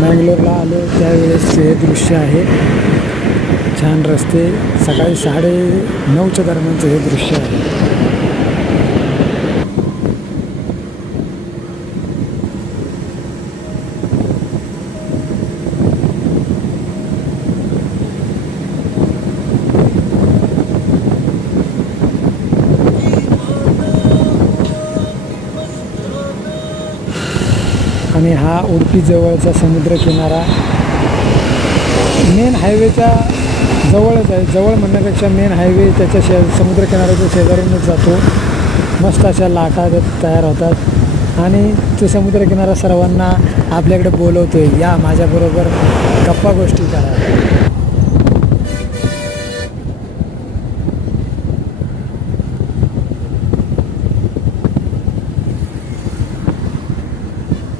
मँगलोरला आलो त्यावेळेस हे दृश्य आहे. छान रस्ते, सकाळी 9:30च्या दरम्यानचं हे दृश्य आहे. आणि हा उडपी जवळचा समुद्रकिनारा मेन हायवेच्या जवळच आहे. जवळ म्हणण्यापेक्षा मेन हायवे त्याच्या समुद्रकिनाऱ्याच्या शेजारूनच जातो. मस्त अशा लाटा तयार होतात आणि तो समुद्रकिनारा सर्वांना आपल्याकडे बोलवतो आहे, या माझ्याबरोबर गप्पा गोष्टी करा.